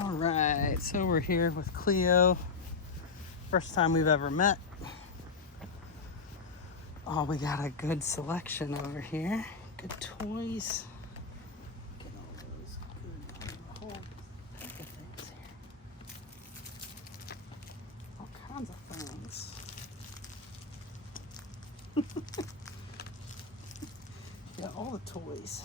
All right, so we're here with Cleo. First time we've ever met. Oh, we got a good selection over here. Good toys. Get all those good whole pack of things here. All kinds of things. Got all the toys.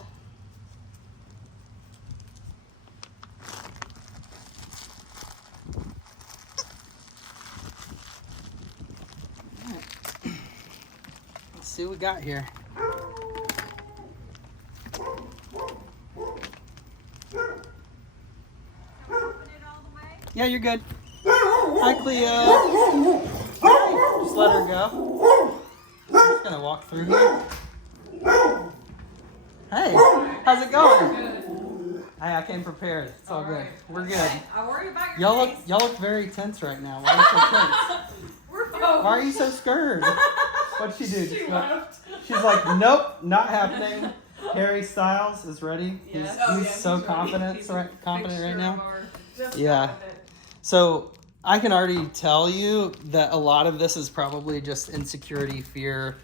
Let's see what we got here. Yeah, you're good. Hi, Cleo. Just let her go. I'm just gonna walk through here. Hey, how's it going? Hey, I came prepared. It's all good. We're good. I worry about your Y'all look very tense right now. Why are you so tense? Why are you so scared? What'd she do? She left. She's like, nope, not happening. Harry Styles is ready. He's so confident, confident right now. Yeah. So I can already tell you that a lot of this is probably just insecurity, fear.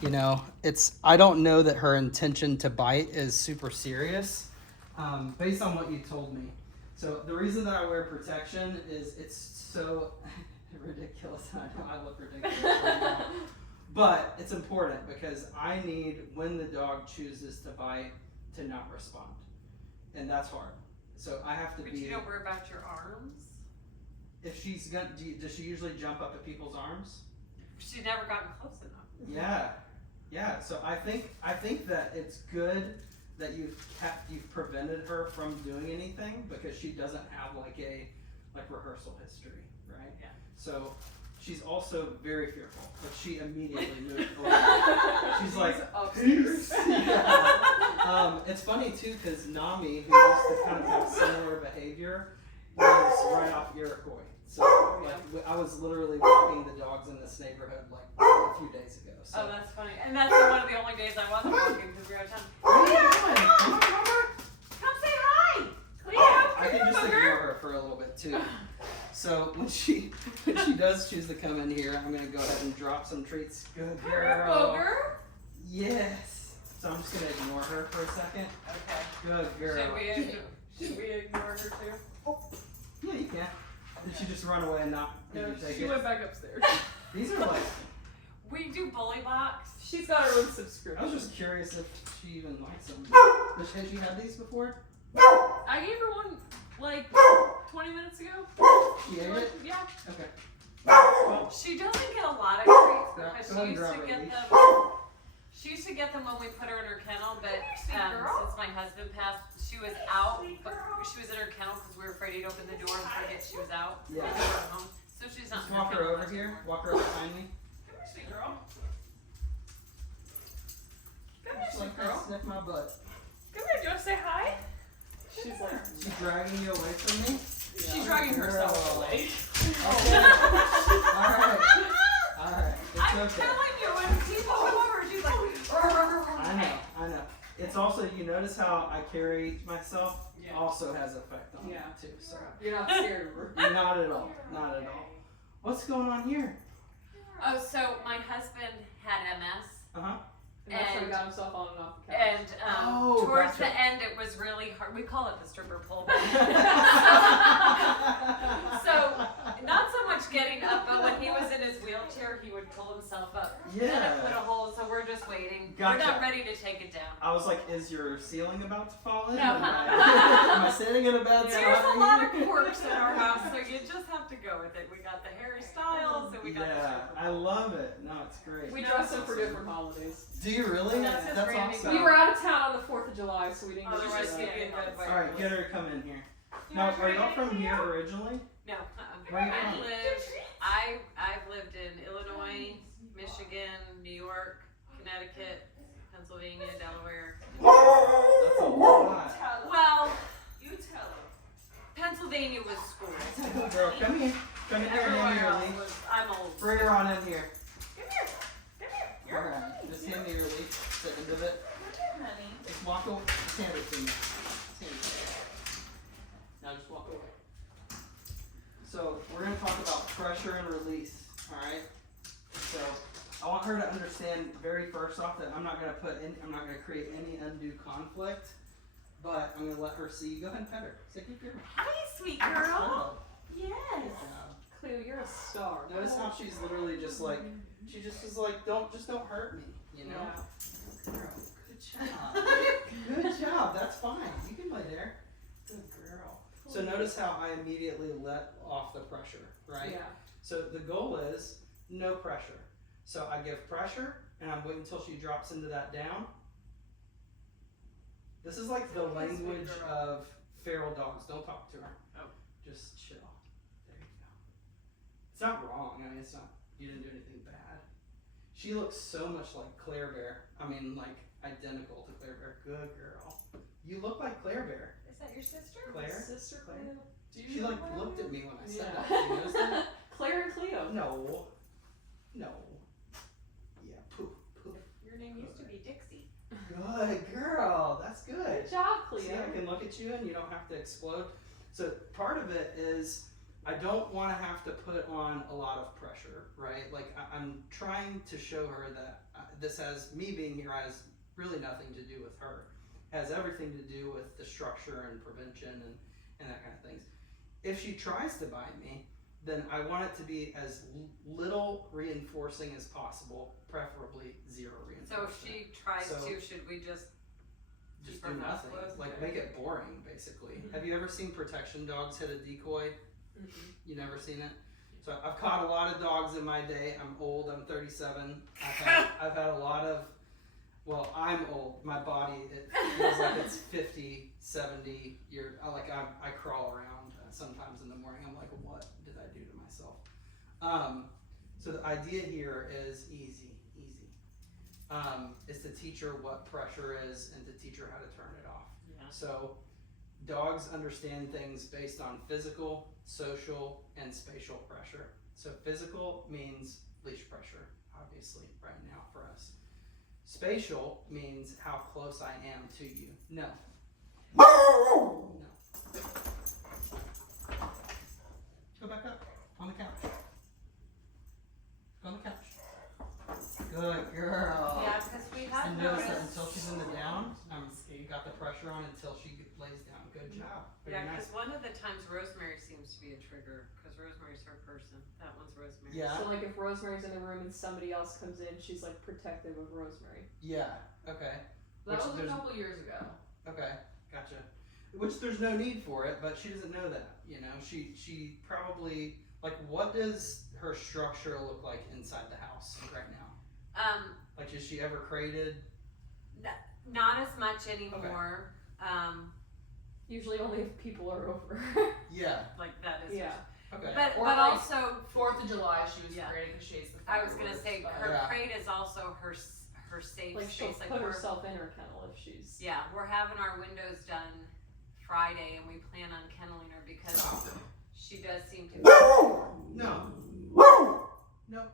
You know, I don't know that her intention to bite is super serious, based on what you told me. So the reason that I wear protection is it's so ridiculous. I know I look ridiculous right now. But it's important because I need, when the dog chooses to bite, to not respond. And that's hard. So I have to But be... you don't worry about your arms? If she's gonna, does she usually jump up at people's arms? She's never gotten close enough. Yeah. So I think that it's good that you've prevented her from doing anything because she doesn't have like rehearsal history, right? Yeah. So she's also very fearful, but she immediately moved away. She's like, upstairs. Yeah. It's funny too because Nami, who used to kind of have similar behavior, lives right off Iroquois. So I was literally walking the dogs in this neighborhood like a few days ago. So. Oh, that's funny. And that's one of the only days I wasn't walking because we were out of town. What are you doing? Come on. Come say hi! Cleo, I can just ignore her for a little bit too. So when she does choose to come in here, I'm gonna go ahead and drop some treats. Good girl. Yes. So I'm just gonna ignore her for a second. Okay. Good girl. Should we ignore her too? Oh. Yeah, you can. Did she just run away and not take she it? went back upstairs. These are like... We do bully box. She's got her own subscription. I was just curious if she even likes them. Has she had these before? I gave her one like 20 minutes ago. She ate it? Yeah. Okay. She doesn't get a lot of treats because Go and she used grab to her get leash. them. She used to get them when we put her in her kennel, but since my husband passed, she was out. But she was in her kennel because we were afraid he'd open the door and forget she was out. Yeah. Home. So she's not. Just walk her over here. Walk her up behind me. Come here, sweet girl. Come here, Just sweet like girl. sniff my butt. Come here, do you want to say hi? She's like, She's dragging you away from me? she's dragging herself away. Okay. Alright. It's I'm okay. telling you, when people come over, she's like, I know. It's also, you notice how I carry myself also has effect on me too. So You're not scared of her. not at all. Not at all. What's going on here? Oh, so my husband had MS. Uh-huh. And that's how he got himself on and off the couch. And towards gotcha. the end, it was really hard. We call it the stripper pole. So, not so much getting up, but when he was in his wheelchair, he would pull himself up. Yeah. Then it put a hole, so we're just waiting. Gotcha. We're not ready to take it down. I was like, is your ceiling about to fall in? No. Am I standing in a bad spot? There's a lot of quirks in our house, so you just have to go with it. We got the Harry Styles, and we got the stripper pole. I love it. No, it's great. We dress him for different holidays. Do you really? That's his That's Randy awesome. We were out of town on the 4th of July, so we didn't get to Otherwise, see we'd that. be in good way. Alright, get her to come in here. Now, are y'all from here originally? No. Where are you from? I've lived in Illinois, Michigan, New York, Connecticut, Pennsylvania, Delaware. That's a lot. Well, You tell her. Pennsylvania was school. Girl, come here. Come in here and hand Everywhere me your else leash. was, I'm old. Bring her on in here. Come here. Come here. You're Alright, just hand me your leash. The end of it. honey. Just walk over. Just hand it to me. Just hand it to me. Now just walk away. So we're going to talk about pressure and release, all right? So I want her to understand very first off that I'm not going to create any undue conflict, but I'm going to let her see. Go ahead and pet her. Say good girl. Hi, sweet girl. Yes. Good job. Cleo, you're a star. Notice how she's literally just like, she just is like, don't hurt me, you know? Yeah. Girl, good job. Good job. That's fine. You can lay there. Good girl. So notice how I immediately let off the pressure, right? Yeah. So the goal is no pressure. So I give pressure and I'm waiting until she drops into that down. This is like the language of feral dogs. Don't talk to her. Oh. Just chill. There you go. It's not wrong. I mean, it's not, you didn't do anything bad. She looks so much like Claire Bear. I mean, like identical to Claire Bear. Good girl. You look like Claire Bear. Is that your sister? Claire? Sister Claire? Cleo. Do you She like know looked at me when I said Yeah. that. You noticed that? Claire and Cleo. No. No. Yeah, poof, poof. Your name used to be Dixie. Good girl. That's good. Good job, Cleo. See, I can look at you and you don't have to explode. So part of it is I don't want to have to put on a lot of pressure, right? Like I'm trying to show her that this has, me being here has really nothing to do with her. It has everything to do with the structure and prevention and that kind of things. If she tries to bite me, then I want it to be as little reinforcing as possible, preferably zero reinforcing. So if she tries to, should we just do keep our mouth nothing, closed? like make it boring, basically. Have you ever seen protection dogs hit a decoy? You never seen it? So I've caught a lot of dogs in my day. I'm old. I'm 37. I've had a lot of. Well, I'm old. My body, it feels like it's 50, 70 years. I crawl around sometimes in the morning. I'm like, what did I do to myself? So the idea here is easy. Is to teach her what pressure is and to teach her how to turn it off. Yeah. So dogs understand things based on physical, social, and spatial pressure. So physical means leash pressure, obviously, right now for us. Spatial means how close I am to you. No. No. Go back up on the couch. Go on the couch. Good girl. Yeah, because we have And notice that noticed. until she's in the down, you got the pressure on until she lays down. Good job. Very Yeah, nice. because one of the times Rosemary seems to be a trigger, because Rosemary's her person. That one's Rosemary. Yeah. So like if Rosemary's in the room and somebody else comes in, she's like protective of Rosemary. Yeah. Okay. That Which was a there's- couple years ago. Okay. Gotcha. Which there's no need for it, but she doesn't know that. You know, she probably like, what does her structure look like inside the house right now? Like, is she ever crated? Not as much anymore. Usually only if people are over. Yeah. Like that is. Yeah. Okay. But Or but like also 4th of July, she was Yeah. great because she hates the I was gonna fireworks, say but- her Yeah. crate is also her safe Like she'll space. Like put we're, herself in her kennel if she's. yeah, we're having our windows done Friday, and we plan on kenneling her because she does seem to. No. No.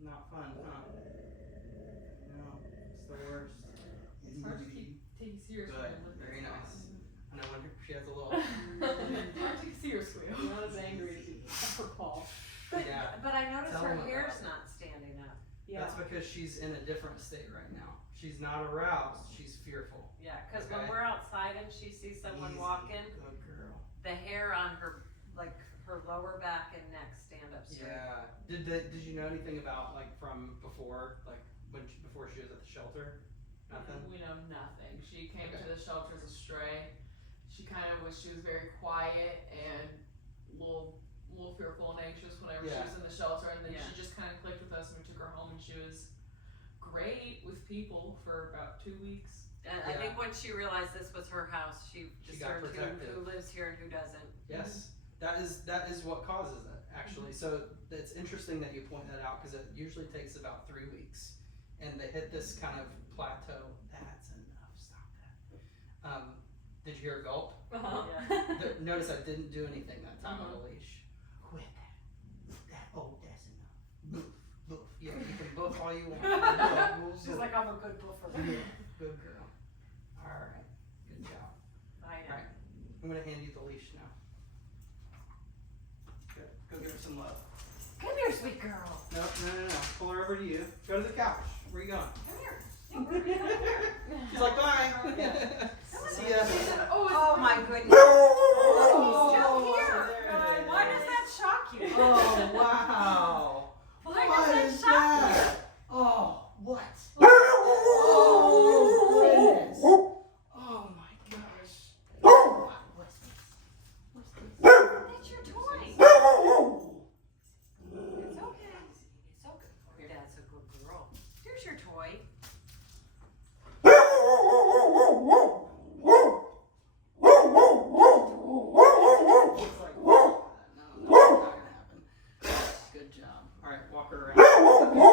Not fun, huh? No, it's the worst. It's hard to keep taking serious when Good. you live Very this nice. long. I know when she has a little. It's hard to take serious, Cleo. You're not as angry as you her paw. Yeah. But I noticed Tell her them hair's about not standing up. Yeah. That's because she's in a different state right now. She's not aroused. She's fearful. Yeah, because Okay. when we're outside and she sees someone Easy. walking, Good girl. the hair on her, like her lower back and neck stand up straight. Yeah. Did you know anything about like from before, like before she was at the shelter? Nothing. We know nothing. She came Okay. to the shelter as a stray. She was very quiet and a little fearful and anxious whenever Yeah. she was in the shelter, and then Yeah. she just kind of clicked with us and we took her home, and she was great with people for about 2 weeks. And I Yeah. think when she realized this was her house, she She got discerned protected. who lives here and who doesn't. Yes. That is what causes it actually. So it's interesting that you point that out because it usually takes about 3 weeks, and they hit this kind of plateau. That's enough. Stop that. Did you hear a gulp? Uh-huh. Notice I didn't do anything that time on Uh-huh. the leash. Quit that. That's enough. Boof, boof. Yeah, you can boof all you want. Boof, She's boof. like, I'm a good buffer. Yeah. Good girl. All right. Good job. Bye now. All right. I'm gonna hand you the leash now. Good. Go give her some love. Come here, sweet girl. No. Pull her over to you. Go to the couch. Where are you going? Come here. She's like, bye. See ya. Oh my goodness. Oh, He's still here. there it is. Why does that shock you? Oh, wow. Why What does is that shock you? that? Oh, what? Oh, goodness. Oh, my gosh. What's this? That's your toy. It's okay. It's okay. That's a good girl. Here's your toy. It's like, no, not gonna happen. Good job. All right, walk her around. Come on,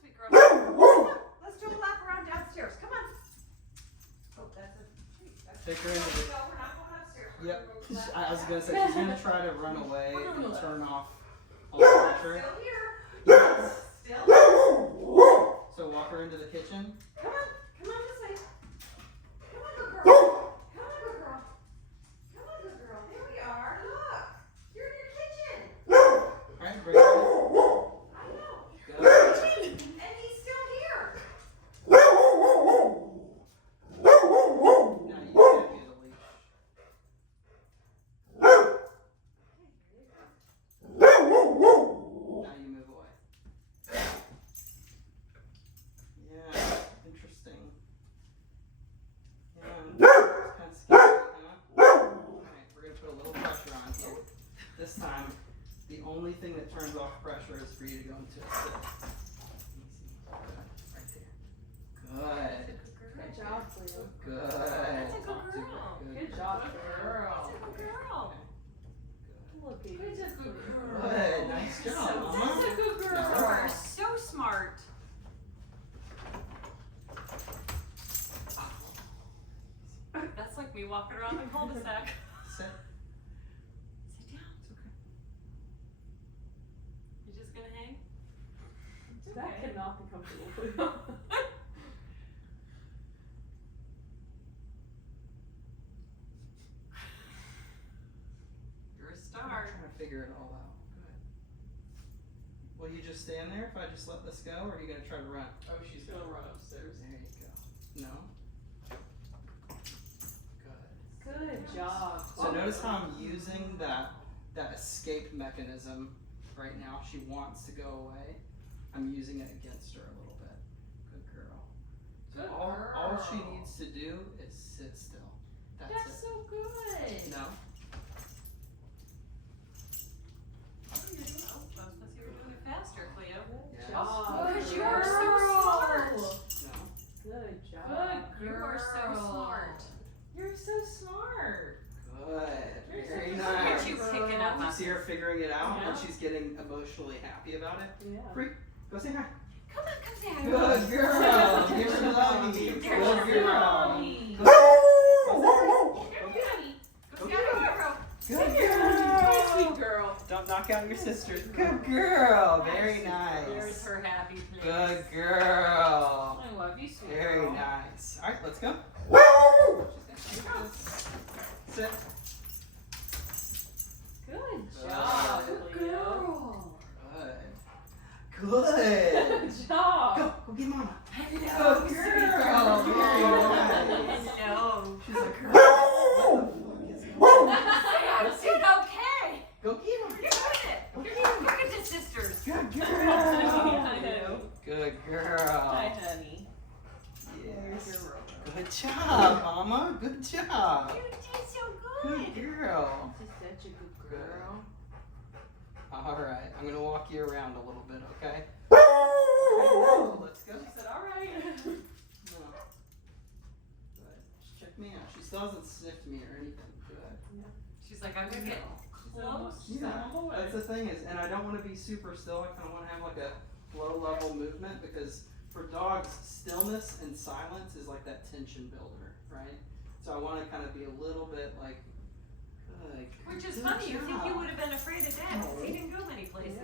sweet girl. Come on. Let's do a lap around downstairs. Come on. Oh, that's a treat. Take her into the. No, we're not going upstairs. We're Yep. gonna go lap I was around. gonna say she's gonna try to run away and turn off all the pressure. Still here. Yes. Still here. So walk her into the kitchen. Come on. Come on this way. Come on, good girl. Come on, good girl. Come on, good girl. There we are. Look. You're in your kitchen. All right, bring her in. I know. Good. And he's still here. Now you can't be the leash. Now you move away. Yeah, interesting. Yeah, it's kind of scary, huh? Alright, we're gonna put a little pressure on here. This time, the only thing that turns off pressure is for you to go into a sit. Easy. Good. Right there. Good. Good job, Cleo. Good. That's a good Talk to her. girl. Good job, Girl. That's a good girl. Look at you. Good girl. Good. Nice job, Mama. That's a good You girl. are so smart. That's like me walking around the cul-de-sac. Sit. Sit down. It's okay. You just gonna hang? That cannot be comfortable, Cleo. You're a I'm star. trying to figure it all out. Good. Will you just stand there if I just let this go, or are you gonna try to run? Oh, she's gonna run upstairs. There you go. No? Good. Good job. So notice how I'm using that escape mechanism right now. She wants to go away. I'm using it against her a little bit. Good girl. So Good all she girl. needs to do is sit still. That's That's it. so good. No? Oh, I was supposed to see you were doing it faster, Cleo. Yes. job. Because you are so smart. No? Good job. Good You are so girl. smart. You're so smart. Good. You're Very so Look nice. at you picking up You on see her figuring it out, Yeah. and she's getting emotionally happy about it. Yeah. Free. Go say hi. Come on, come say hi. Good girl. Give her the lovey. There's Good your girl. mommy. Go Go Go get get her. Good girl. Sweet girl. Don't knock out your sisters. Good girl. Very There's nice. her happy place. Good girl. I love you, sweet Very girl. nice. All right, let's go. She's gonna take this. Sit. Good job, Good Cleo. Good. Good. Good job. Go get mama. Hello, Good sweet girl. Very nice. Hello. She's like, what the fuck is going on? It's okay. Go get him. You're doing it. You're doing look at the sisters. Good girl. I know. Good Hi, girl. honey. Yes. Good job, mama. Good job. You did so Good good. girl. She's such a good Girl. All right, I'm gonna walk you around a little bit, okay? Let's go. She said, all right. No. Good. Just check me out. She still hasn't sniffed me or anything. Good. She's like, I'm gonna get close. Yeah, that's the thing is, and I don't want to be super still. I kind of want to have like a low level movement because for dogs, stillness and silence is like that tension builder, right? So I want to kind of be a little bit like, good. Which is good funny. You think you job. would have been afraid of Dad because he didn't go many places.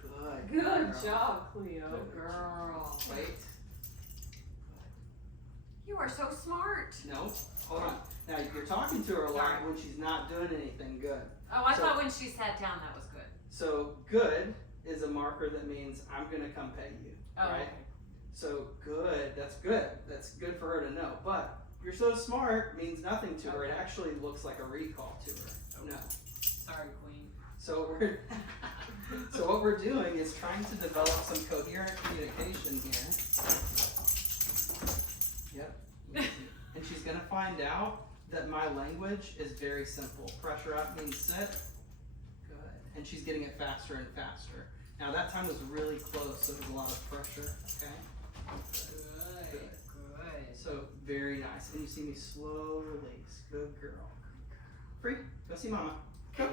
Good. Good girl. job, Cleo. Good girl. Wait. are so smart. No, hold on. Now you're talking to her a lot when she's not doing anything good. Oh, I thought when she sat down that was good. So good is a marker that means I'm gonna come pay you, right? Okay. So good, that's good. That's good for her to know. But you're so smart means nothing to her. It actually looks like a recall to her. No. Sorry, Queen. So what we're doing is trying to develop some coherent communication here. Yep. And she's gonna find out that my language is very simple. Pressure up means sit. Good. And she's getting it faster and faster. Now that time was really close, so there's a lot of pressure. Okay. Good. So very nice. And you see me slow release. Good girl. Free. Go see mama. Go.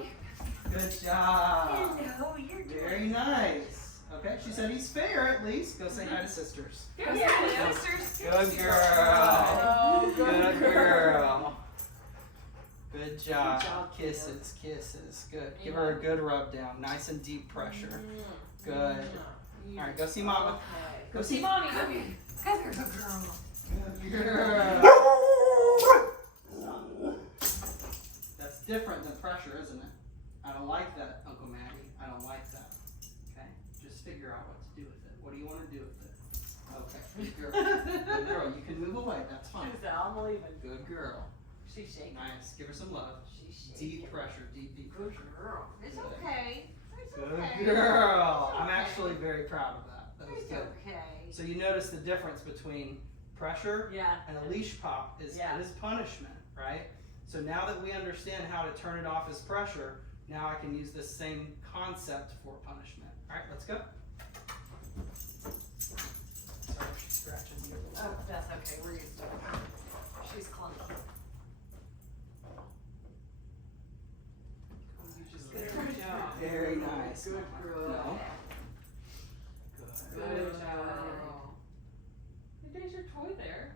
Good job. Hello, you're doing Very nice. Okay, she said he's fair at least. Go say hi to sisters. Go say hi to sisters. Good girl. Oh, Good girl. Good job. Good job, Kisses, kisses. Good. Give her a good rub down. Nice and deep pressure. Good. All right, go see mama. Go see mommy. Good girl. Good girl. That's different than pressure, isn't it? I don't like that, Uncle Matty. I don't like that. Okay? Just figure out what to do with it. What do you want to do with it? Okay. Good girl. Good girl. You can move away. That's fine. I'm leaving. Good girl. She's shaking. Nice. Give her some love. She's shaking. Deep pressure. Deep Good pressure. girl. It's Good. okay. It's Good okay. girl. It's I'm okay. actually very proud of that. That was It's good. okay. So you notice the difference between pressure Yeah. and a leash pop is Yeah. it is punishment, right? So now that we understand how to turn it off as pressure, now I can use this same concept for punishment. All right, let's go. Sorry, she's scratching me a little bit. Oh, that's okay. We're used to it. She's clumsy. Good job. Very nice. Good Mama. girl. No. Good. Good job. Hey, there's your toy there.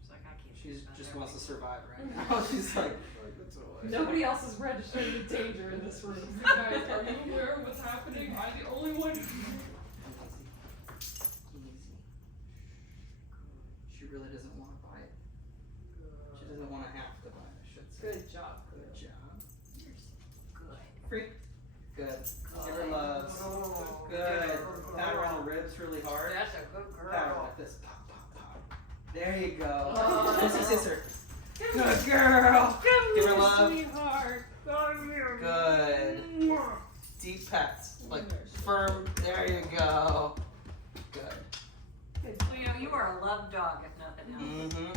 She's like, I can't. She do just that. wants to survive right now. She's like, that's all right. Nobody else is registering the danger in this room. You guys, are you aware of what's happening? Am I the only one? Easy. She really doesn't want to bite. She doesn't want to have to bite, I should say. Good job. Good job. You're so good. Free. Good. Give her loves. Oh, Good. Pat her on the ribs really hard. That's a good Pat her girl. like this. Pop, pop, pop. There you go. Oh. Go see sister. Good girl. Give her love. Sweetheart. Good. Deep pats. Like firm. There you go. Good. Cleo, you are a love dog, if nothing else. Mm-hmm.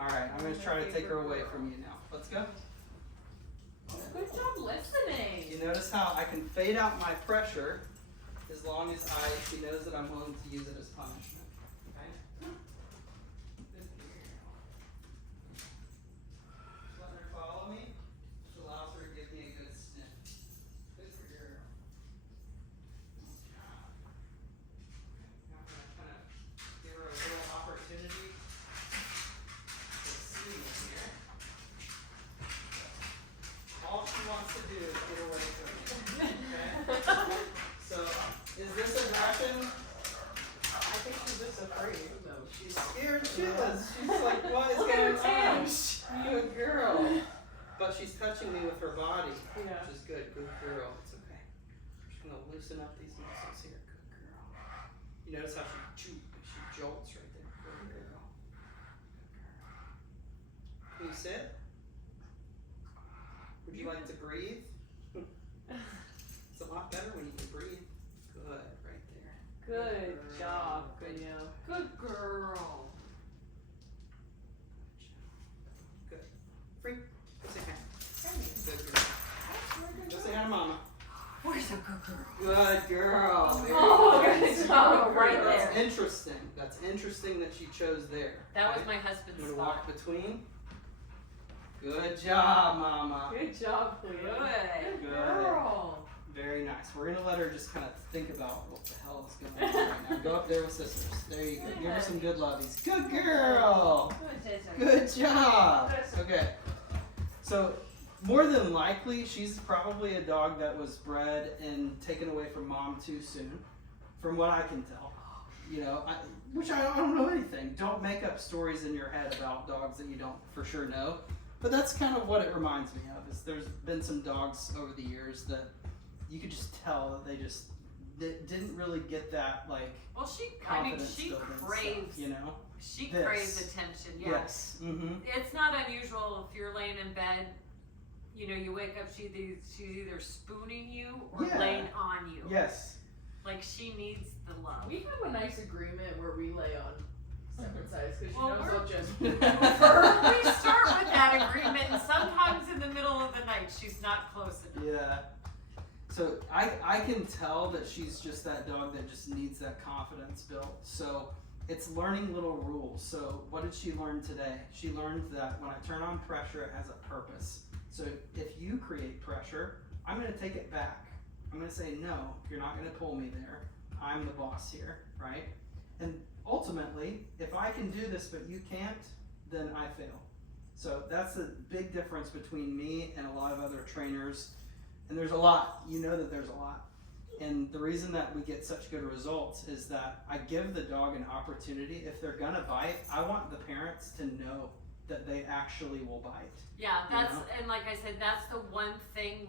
All right, I'm going to try to take her away from you now. Let's go. Good job listening. You notice how I can fade out my pressure as long as she knows that I'm willing to use it as punishment. Okay? Good girl. Just let her follow me, which allows her to give me a good sniff. Good girl. Good job. Now I'm going to kind of give her a little opportunity to see me here. All she wants to do is get away from me. Okay? So, is this aggression? I think she's just afraid. No, she's scared shitless. She's like, what is going on? Good girl. But she's touching me with her body, Yeah. which is good. Good girl. It's okay. I'm just gonna loosen up these muscles here. Good girl. You notice how she jolts right there. Good girl. Good girl. Can you sit? Would you like to breathe? It's a lot better when you can breathe. Good, right there. Good job, Cleo. Good girl. Good. Free. Go say hi. Good girl. Go say hi to mama. Where's a good girl? Good girl. Oh, Very good nice. job. Right That's there. interesting. That's interesting that she chose there. That was Okay? my husband's I'm gonna spot. walk between. Good job, mama. Good job, Cleo. Good. Good. Girl. Very nice. We're gonna let her just kind of think about what the hell is going on right now. Go up there with sisters. There you go. Give her some good lovies. Good girl. Good job. Okay. So, more than likely, she's probably a dog that was bred and taken away from mom too soon, from what I can tell. you know, which I don't know anything. Don't make up stories in your head about dogs that you don't for sure know. But that's kind of what it reminds me of. Is there's been some dogs over the years that you could just tell that they didn't really get that like. Well, she craves, you know. She craves attention. Yeah. Yes. Mm-hmm. It's not unusual if you're laying in bed. You know, you wake up, she's either spooning you or laying on you. Yes. Like she needs the love. We have a nice agreement where we lay on separate sides because she knows I'll just. We start with that agreement, and sometimes in the middle of the night she's not close enough. Yeah. So I can tell that she's just that dog that just needs that confidence built. So it's learning little rules. So what did she learn today? She learned that when I turn on pressure, it has a purpose. So if you create pressure, I'm going to take it back. I'm going to say, no, you're not going to pull me there. I'm the boss here, right? And ultimately, if I can do this but you can't, then I fail. So that's the big difference between me and a lot of other trainers. And there's a lot. You know that there's a lot. And the reason that we get such good results is that I give the dog an opportunity. If they're going to bite, I want the parents to know that they actually will bite. Yeah, and like I said, that's the one thing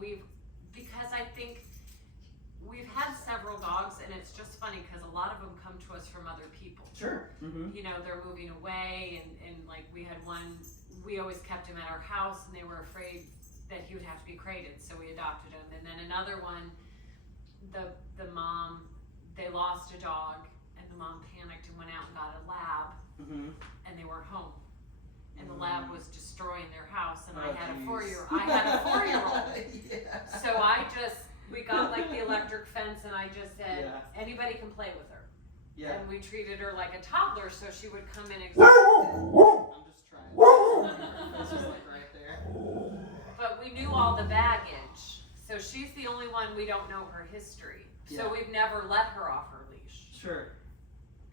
because I think we've had several dogs, and it's just funny because a lot of them come to us from other people. Sure. Mm-hmm. You know, they're moving away, and like we had one, we always kept him at our house, and they were afraid that he would have to be crated, so we adopted him. And then another one, the mom, they lost a dog, and the mom panicked and went out and got a lab, and they weren't home. And the lab was destroying their house, and I had a 4-year-old. Yeah. So we got like the electric fence, and I just said, anybody can play with her. Yeah. And we treated her like a toddler, so she would come in. I'm just trying. This is like right there. But we knew all the baggage, so she's the only one we don't know her history. So we've never let her off her leash. Sure.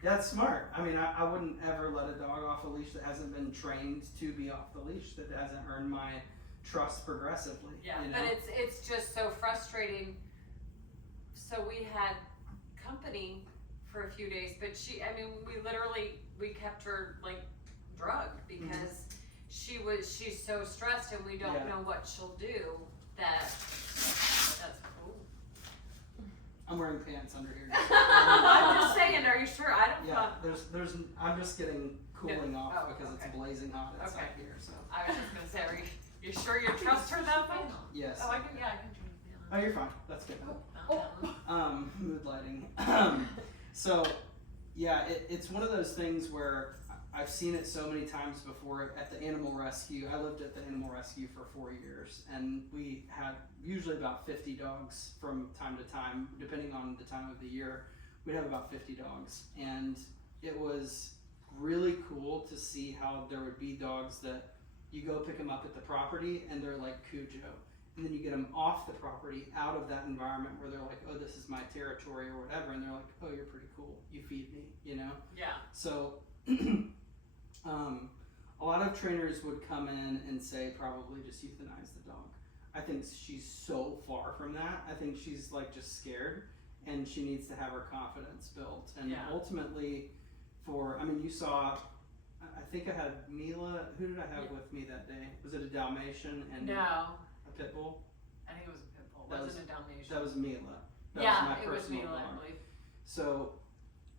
That's smart. I mean, I wouldn't ever let a dog off a leash that hasn't been trained to be off the leash, that hasn't earned my trust progressively. Yeah, you know? but it's just so frustrating. So we had company for a few days, but we kept her like drugged because she's so stressed, and we don't know what she'll do. That's I'm wearing pants under here. I'm just saying, are you sure? I don't know. There's I'm just getting cooling off because it's blazing hot outside here. So I was just gonna say, are you sure you trust her that much? Yes. Oh, I can turn the fan on. Oh, you're fine. That's good. Mood lighting. So yeah, it's one of those things where I've seen it so many times before at the animal rescue. I lived at the animal rescue for 4 years, and we had usually about 50 dogs from time to time, depending on the time of the year. We'd have about 50 dogs, and it was really cool to see how there would be dogs that you go pick them up at the property and they're like Cujo, and then you get them off the property, out of that environment where they're like, oh, this is my territory or whatever, and they're like, oh, you're pretty cool, you feed me, you know? Yeah. So a lot of trainers would come in and say, probably just euthanize the dog. I think she's so far from that. I think she's like just scared, and she needs to have her confidence built. And ultimately, you saw, I think I had Mila. Who did I have with me that day? Was it a Dalmatian and a pit bull? I think it was a pit bull. Wasn't a Dalmatian. That was Mila. That was my personal Mila, dog. I believe. So,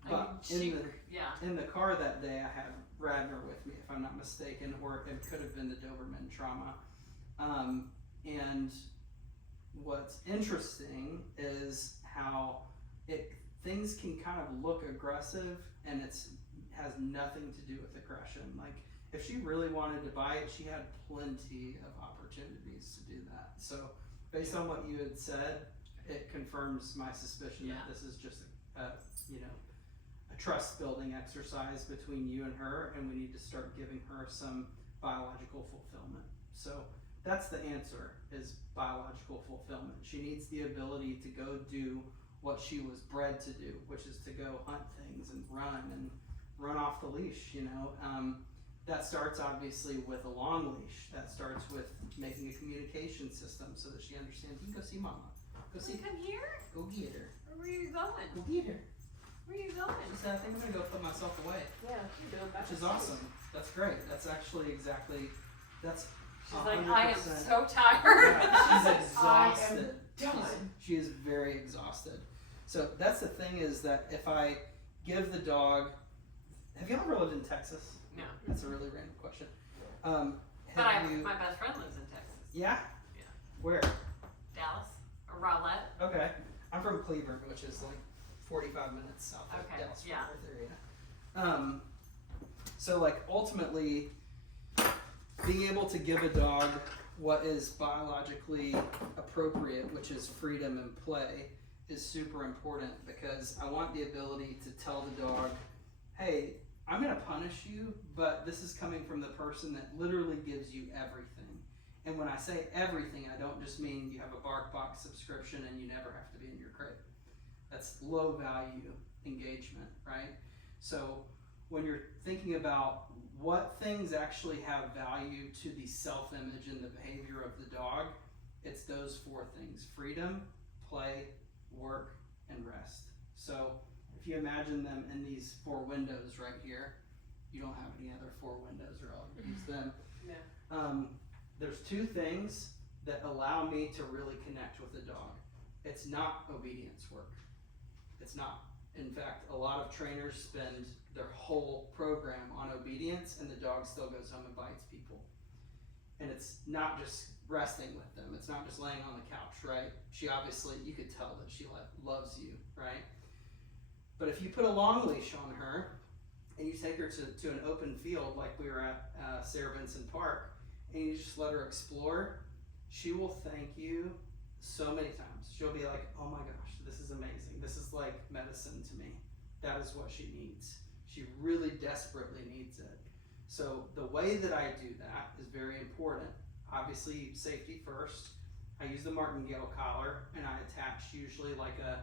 but in the car that day, I had Radner with me, if I'm not mistaken, or it could have been the Doberman trauma. And what's interesting is how things can kind of look aggressive, and has nothing to do with aggression. Like, if she really wanted to bite, she had plenty of opportunities to do that. So based on what you had said, it confirms my suspicion that this is just a trust building exercise between you and her, and we need to start giving her some biological fulfillment. So that's the answer, is biological fulfillment. She needs the ability to go do what she was bred to do, which is to go hunt things and run off the leash, you know. That starts obviously with a long leash. That starts with making a communication system so that she understands, you can go see mama. Go see. Come here? Go get her. Where are you going? Go get her. Where are you going? She said, I think I'm gonna go put myself away. Yeah, you go back. Which is awesome. That's great. That's actually exactly, that's She's 100%. like, I am so tired. Yeah, she's exhausted. done. She is very exhausted. So that's the thing is that if I give the dog, have you ever lived in Texas? No. That's a really random question. But Have you? my best friend lives in Texas. Yeah. Yeah. Where? Dallas or Rowlett. Okay. I'm from Cleveland, which is like 45 minutes south of Okay, Dallas, yeah. Fort Worth area. So like ultimately, being able to give a dog what is biologically appropriate, which is freedom and play, is super important because I want the ability to tell the dog, hey, I'm going to punish you, but this is coming from the person that literally gives you everything. And when I say everything, I don't just mean you have a BarkBox subscription and you never have to be in your crate. That's low value engagement, right? So when you're thinking about what things actually have value to the self-image and the behavior of the dog, it's those four things: freedom, play, work, and rest. So if you imagine them in these four windows right here, you don't have any other four windows, or I'll use them. Yeah. There's two things that allow me to really connect with the dog. It's not obedience work. It's not. In fact, a lot of trainers spend their whole program on obedience, and the dog still goes home and bites people. And it's not just resting with them. It's not just laying on the couch, right? She obviously, you could tell that she loves you, right? But if you put a long leash on her and you take her to an open field like we were at Sarah Vincent Park, and you just let her explore, she will thank you so many times. She'll be like, oh my gosh, this is amazing. This is like medicine to me. That is what she needs. She really desperately needs it. So the way that I do that is very important. Obviously, safety first. I use the martingale collar, and I attach usually like a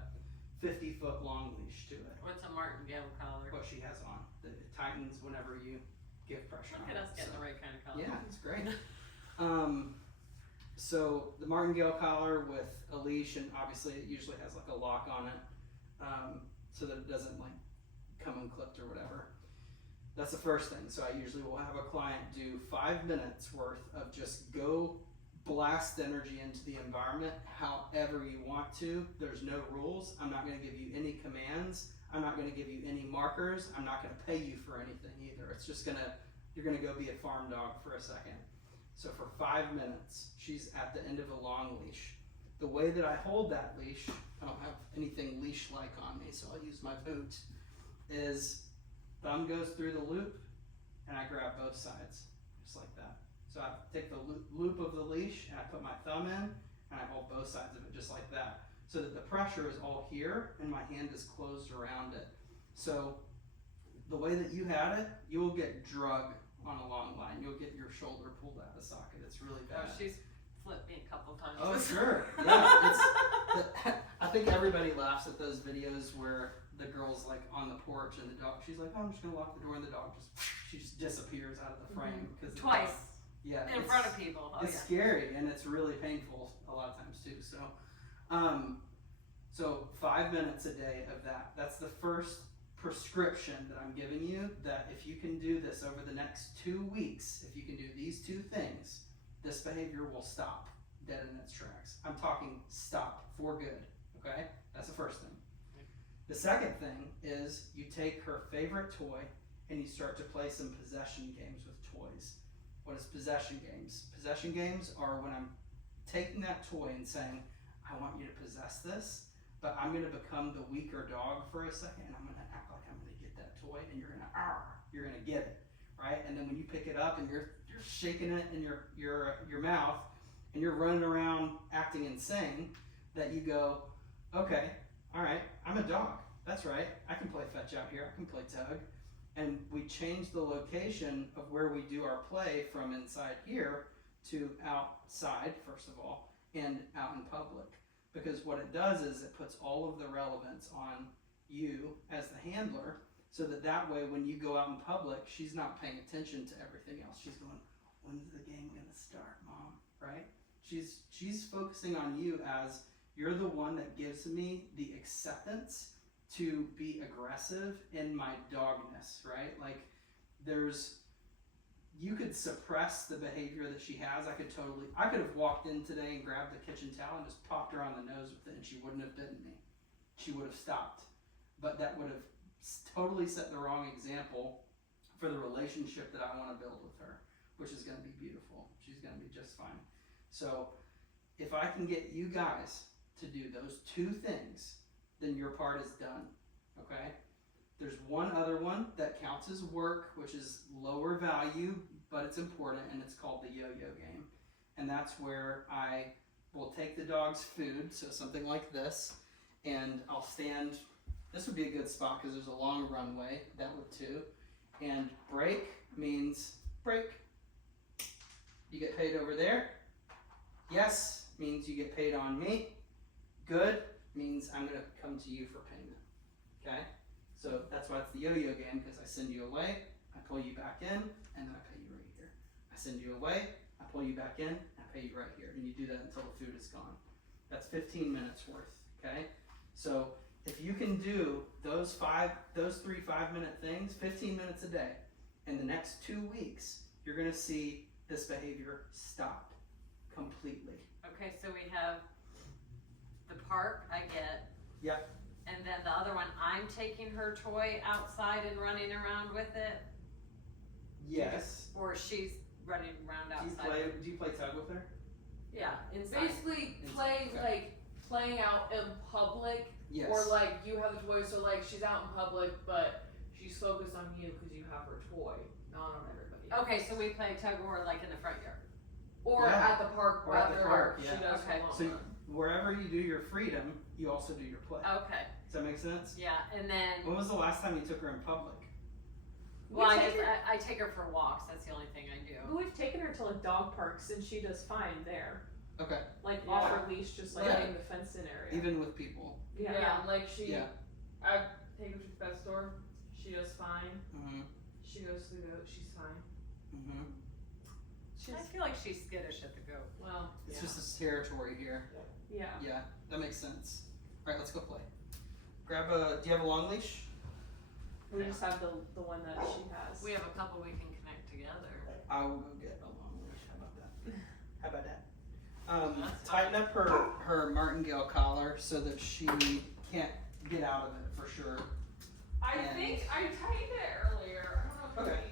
50-foot long leash to it. What's a martingale collar? What she has on. It tightens whenever you give pressure Look on at it. us getting So- the right kind of collar. Yeah, it's great. So the martingale collar with a leash, and obviously it usually has like a lock on it, so that it doesn't like come unclipped or whatever. That's the first thing. So I usually will have a client do 5 minutes worth of just go blast energy into the environment however you want to. There's no rules. I'm not going to give you any commands. I'm not going to give you any markers. I'm not going to pay you for anything either. It's just you're going to go be a farm dog for a second. So for 5 minutes, she's at the end of a long leash. The way that I hold that leash, I don't have anything leash-like on me, so I'll use my boot, is thumb goes through the loop, and I grab both sides, just like that. So I take the loop of the leash, and I put my thumb in, and I hold both sides of it, just like that, so that the pressure is all here, and my hand is closed around it. So the way that you had it, you will get drug on a long line. You'll get your shoulder pulled out of socket. It's really bad. Oh, she's flipped me a couple times. Oh, sure. Yeah. I think everybody laughs at those videos where the girl's like on the porch and the dog, she's like, oh, I'm just going to lock the door, and the dog she just disappears out of the frame. Because Twice. Yeah. In front of people. Oh, It's yeah. scary, and it's really painful a lot of times too. So 5 minutes a day of that. That's the first prescription that I'm giving you, that if you can do this over the next 2 weeks, if you can do these two things, this behavior will stop dead in its tracks. I'm talking stop for good, okay? That's the first thing. The second thing is you take her favorite toy and you start to play some possession games with toys. What is possession games? Possession games are when I'm taking that toy and saying, I want you to possess this, but I'm going to become the weaker dog for a second, and I'm going to act like I'm going to get that toy, and you're going to get it, right? And then when you pick it up and you're shaking it in your mouth, and you're running around acting insane, that you go, okay, all right, I'm a dog. That's right. I can play fetch out here. I can play tug. And we change the location of where we do our play from inside here to outside, first of all, and out in public. Because what it does is it puts all of the relevance on you as the handler, so that way when you go out in public, she's not paying attention to everything else. She's going, when's the game going to start, Mom? Right? She's focusing on you as you're the one that gives me the acceptance to be aggressive in my dogness, right? Like you could suppress the behavior that she has. I could have walked in today and grabbed the kitchen towel and just popped her on the nose with it, and she wouldn't have bitten me. She would have stopped. But that would have totally set the wrong example for the relationship that I want to build with her, which is going to be beautiful. She's going to be just fine. So if I can get you guys to do those two things, then your part is done, okay? There's one other one that counts as work, which is lower value, but it's important, and it's called the yo-yo game. And that's where I will take the dog's food, so something like this, and I'll stand. This would be a good spot because there's a long runway. That would too. And break means break. You get paid over there. Yes means you get paid on me. Good means I'm going to come to you for payment. Okay? So that's why it's the yo-yo game, because I send you away, I pull you back in, and then I pay you right here. I send you away, I pull you back in, I pay you right here. And you do that until the food is gone. That's 15 minutes worth. Okay? So if you can do those 3 5-minute things, 15 minutes a day, in the next 2 weeks, you're going to see this behavior stop completely. Okay, so we have the park, I get. Yep. And then the other one, I'm taking her toy outside and running around with it? Yes. Or she's running around outside? Do you play tug with her? Yeah, inside. Basically, Inside, playing out in public, Yes. or like you have the toy, so like she's out in public, but she's focused on you because you have her toy, not on everybody else. Okay, so we play tug of war like in the front yard. Or Yeah. at the park, Or at the rather, park, she yeah. does Okay. her long So run. wherever you do your freedom, you also do your play. Okay, Does that make sense? yeah, and then, When was the last time you took her in public? well, We take her- I take her for walks, that's the only thing I do. We've taken her to like dog parks and she does fine there. Okay. Like Yeah. off her leash, just like Yeah. in the fenced in area. Even with people. Yeah, like she, Yeah. I take her to the pet store, she does fine. Mm-hmm. She goes to the goat, she's fine. Mm-hmm. I feel like she's skittish at the goat. Well, It's yeah. just this territory here. Yeah. Yeah, that makes sense. All right, let's go play. Do you have a long leash? We just have the one that she has. We have a couple we can connect together. I will go get a long leash. How about that? How about that? That's Tighten up her martingale collar so that she can't get out of it for sure. I And- think I tightened it earlier. I don't know if Okay.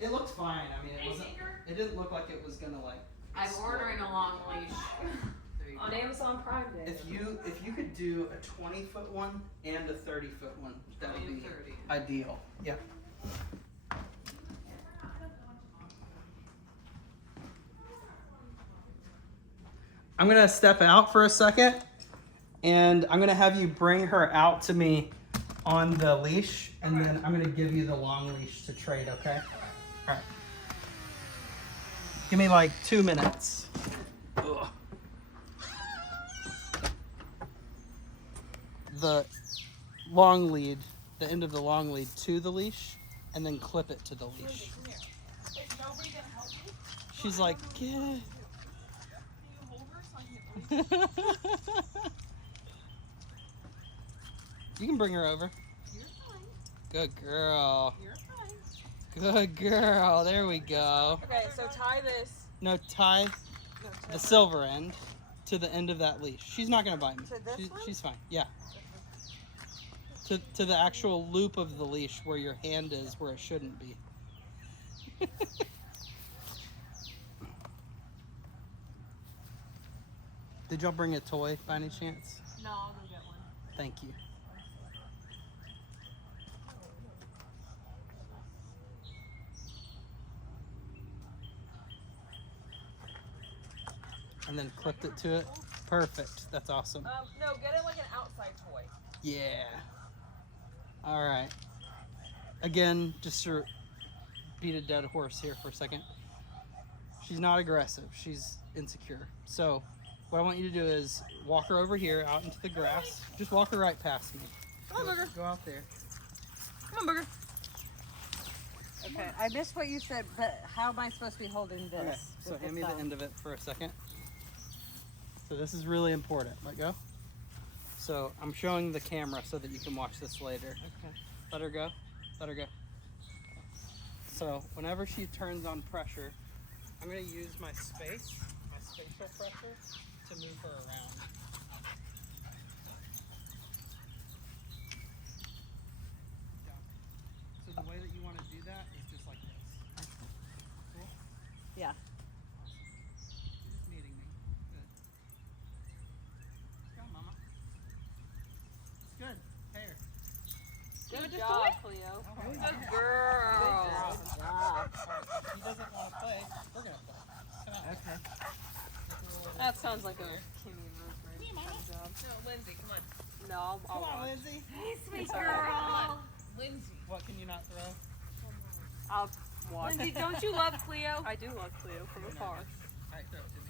It looked fine. I mean, Hey, Tinker. it didn't look like it was gonna like. I'm explode. ordering a long leash. There you On go. Amazon Prime Day. If you could do a 20-foot one and a 30-foot one, that would 20 be and 30. ideal. Yeah. I'm gonna step out for a second, and I'm gonna have you bring her out to me on the leash, and then I'm gonna give you the long leash to trade. Okay? All right. Give me like 2 minutes. Ugh. The long lead, the end of the long lead to the leash, and then clip it to the leash. She's like, get it. You can bring her over. Good girl. Good girl. There we go. Okay, so tie this. No, tie the silver end to the end of that leash. She's not gonna bite me. To this one? She's fine. Yeah. To the actual loop of the leash where your hand is, where it shouldn't be. Did y'all bring a toy by any chance? No, I'll go get one. Thank you. And then clipped it to it. Perfect. That's awesome. No, get it like an outside toy. Yeah. All right. Again, just to beat a dead horse here for a second. She's not aggressive. She's insecure. So what I want you to do is walk her over here out into the grass. Just walk her right past me. Come on, Booger. Go out there. Come on, Booger. Okay, I missed what you said, but how am I supposed to be holding this? Okay. So with hand me thumb? the end of it for a second. So this is really important. Let go. So I'm showing the camera so that you can watch this later. Okay. Let her go. Let her go. So whenever she turns on pressure, I'm going to use my spatial pressure to move her around. So the way that you want to do that is just like this. Cool? Yeah. Awesome. You're just meeting me. Good. Let's go, Mama. It's good. Pay her. Good job, Cleo. Good Good girl. Good job. If he doesn't want to play, we're going to play. Come on. Okay. Get That sounds like a Kimmy and Rosemary kind of job. No, Lindsay, come on. No, I'll Come on, watch. Lindsay. Hey, sweet It's all right. girl. Lindsay. What can you not throw? I'll watch. Lindsay, don't you love Cleo? I do love Cleo from afar. All right, throw it to me.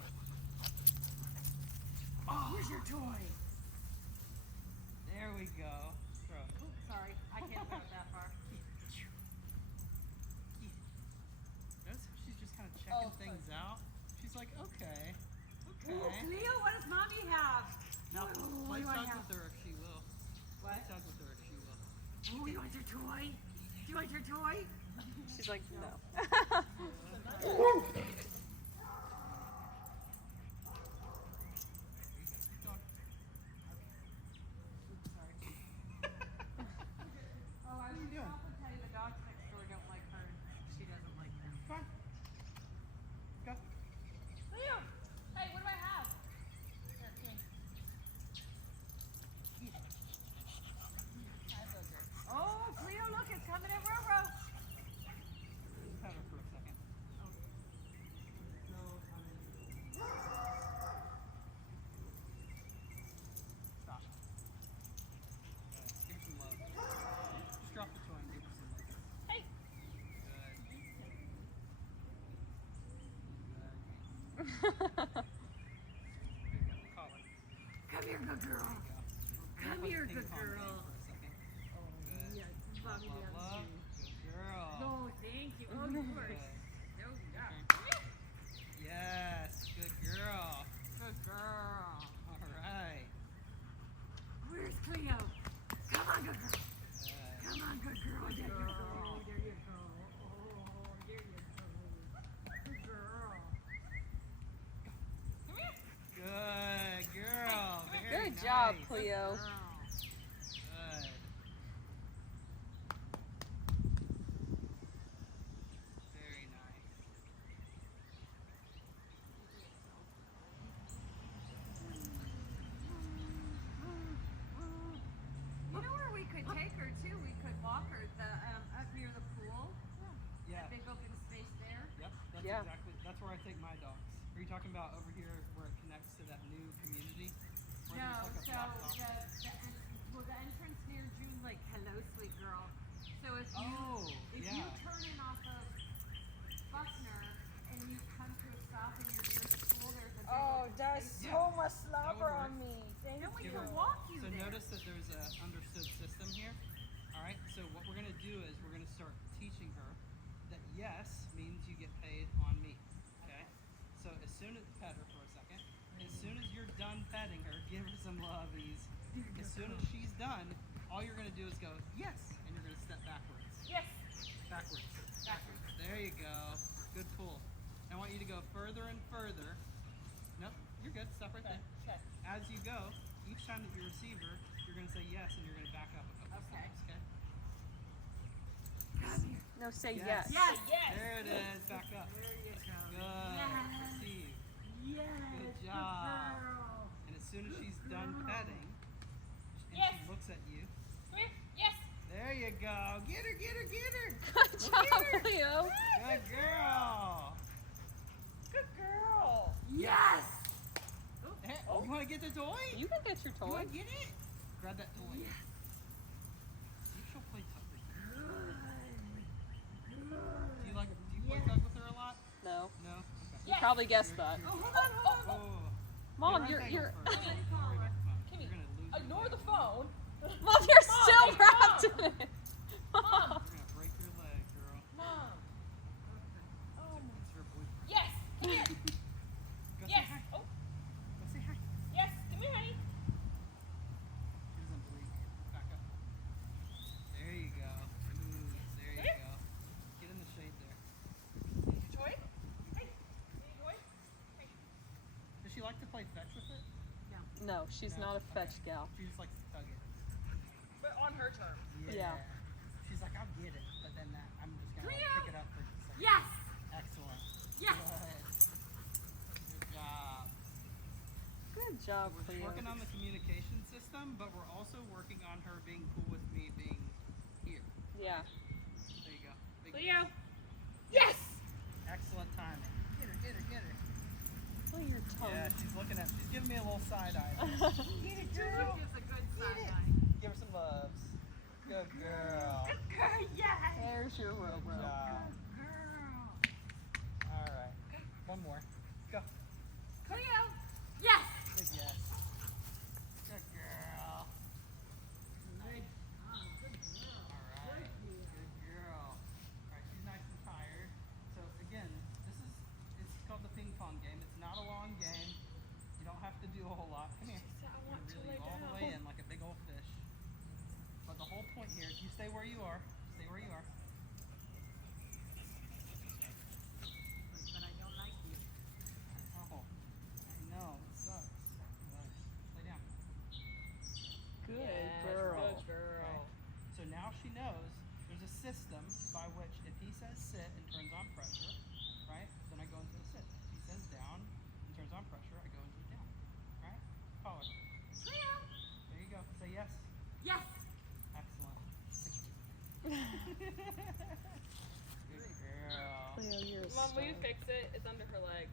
Oh, here's your toy. There we go. Throw it. Oops, sorry, I can't throw it that far. Notice how she's just kind of checking things out. She's like, okay. Cleo, what does mommy have? Now, Ooh, play what do I tug have? with her if she will. What? Play tug with her if she will. Oh, you want your toy? Do you want your toy? She's like, no. Oh, I should probably tell you the dogs next door don't like her. She doesn't like them. Come on. Go. Cleo! Hey, what do I have? Oh, Cleo, look, it's coming in Roro. Pet her for a second. Stop. Give her some love. Just drop the toy and give her some love. Hey. Good. Collar. Come here, good girl. Come here, good girl. Love, love. Good girl. Oh, thank you. Oh, you were. Good. Oh, yeah. Yes, good girl. Good girl. All right. Where's Cleo? Come on, good girl. Good. Come on, good girl. There you go. There you go. Oh, there you go. Good girl. Come here. Good girl. Very Good job, nice. Cleo. Good. Very nice. You know where we could take her too? We could walk her up near the pool. Yeah. That big open space there. Yep. That's Yeah. exactly. That's where I take my dogs. Are you talking about over here where it connects to that new community? Where No, there's so like a blocked off? the entrance near June Lake. Hello, sweet girl. So if you Oh, if yeah. you turn in off of Buckner and you come to a stop and you're near the pool, there's a big open space. Yeah. much slobber on me. No, we Give can her- walk you So there. notice that there's an understood system here. All right. So what we're gonna do is we're gonna start teaching her that yes means you get paid on me. Okay. So as soon as pet her for a second. As soon as you're done petting her, give her some lovies. As soon as she's done, all you're gonna do is go yes, and you're gonna step backwards. Yes. Backwards. Backwards. There you go. Good pull. I want you to go further and further. Nope, you're good. Stop right there. Okay. As you go, each time that you receive her, you're going to say yes and you're going to back up a couple Okay. steps, okay? Come here. No, say Yes. yes. Yes. There it is. Back up. There you go. Good. Yes. Receive. Yes. Good Good job. girl. And as soon as she's done petting, and Yes. she looks at you, Come here. Yes. there you go. Get her, get her, get her. Good job, Cleo. Good girl. Good girl. Yes. Hey, you want to get the toy? You can get your You toy. want to get it? Grab that toy. Yes. See if she'll play tug with you. Do you play tug with her a lot? No. No? Okay. You probably guessed that. Oh, hold on, hold on. Oh. Mom, Get right you're there first. Don't worry about the phone. You're gonna lose your Ignore leg. the phone. Mom, you're still Mom. wrapped in it. Mom. You're gonna break your leg, girl. Mom. It's her boyfriend. Yes. Come here. Go Yes. say hi. Oh. Go say hi. Yes. Come here, honey. to play fetch with it? No, she's not a fetch gal. She just likes to tug it. But on her terms. Yeah. She's like, I'll get it, but then I'm just gonna Cleo! pick it up for just a second. Yes! Excellent. Yes! Good job. Good job, We're Cleo. working on the communication system, but we're also working on her being cool with me being here. Yeah. There you go. Big Cleo! Yes! Excellent timing. Get her, get her, get her. Look at your tongue. Yeah, she's giving me a little side eye. Get it, girl. Gives a good side eye. Give her some loves. Good girl. Good girl, yes! There's your Good robo. job. Girl. All right. One more. Go. Cleo! Yes! Big yes. Good girl. Nice. Good girl. All right. Good girl. All right. She's nice and tired. So again, it's called the ping pong game. It's not a long game. You don't have to do a whole lot. Come here. I I'm want gonna to reel lay you all the down. way in like a big old fish. But the whole point here is you stay where you are. Stay where you are. But I don't like you. Oh, I know. It sucks. But lay down. Good girl. Good girl. So now she knows there's a system by which if he says sit and turns on pressure, right, then I go into a sit. If he says down and turns on pressure, I go into a down. Right? Call her. Cleo! There you go. Say yes. Yes! Excellent. Good girl. Cleo, you're a Mom, will you star. fix it? It's under her leg.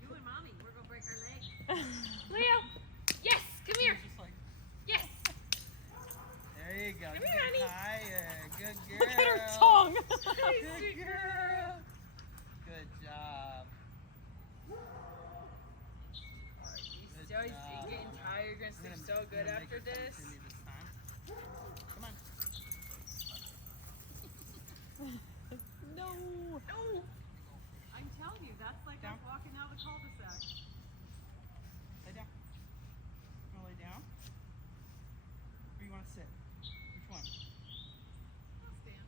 You and mommy, we're gonna break her leg. Leo! Yes! Come here! She's just like, Yes! there you go. Come Get here, honey. higher. Good girl. Look at her tongue. Good girl. Good job. Good Joyce, job. you getting tired? You're gonna sleep so good I'm gonna after make her come this. to me this time. Come on. No. No! I'm telling you, that's like Down. us walking out of the cul-de-sac. Lay down. You wanna lay down? Or you wanna sit? Which one? I'll stand.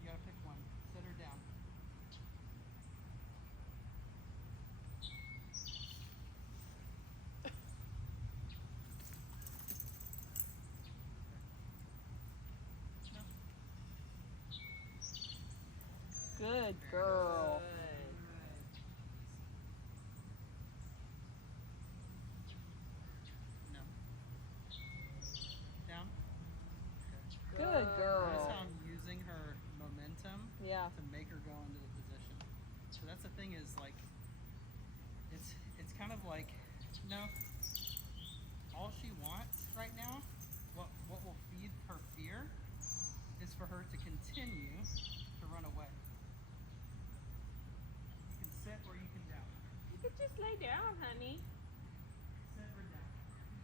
You gotta pick one. Sit her down. Good girl. No. Down. Good girl. Notice how I'm using her momentum Yeah. to make her go into the position. So that's the thing is like, it's kind of like, all she wants right now, what will feed her fear, is for her to continue to run away. You can sit or you can down. You could just lay down, honey. Sit or down.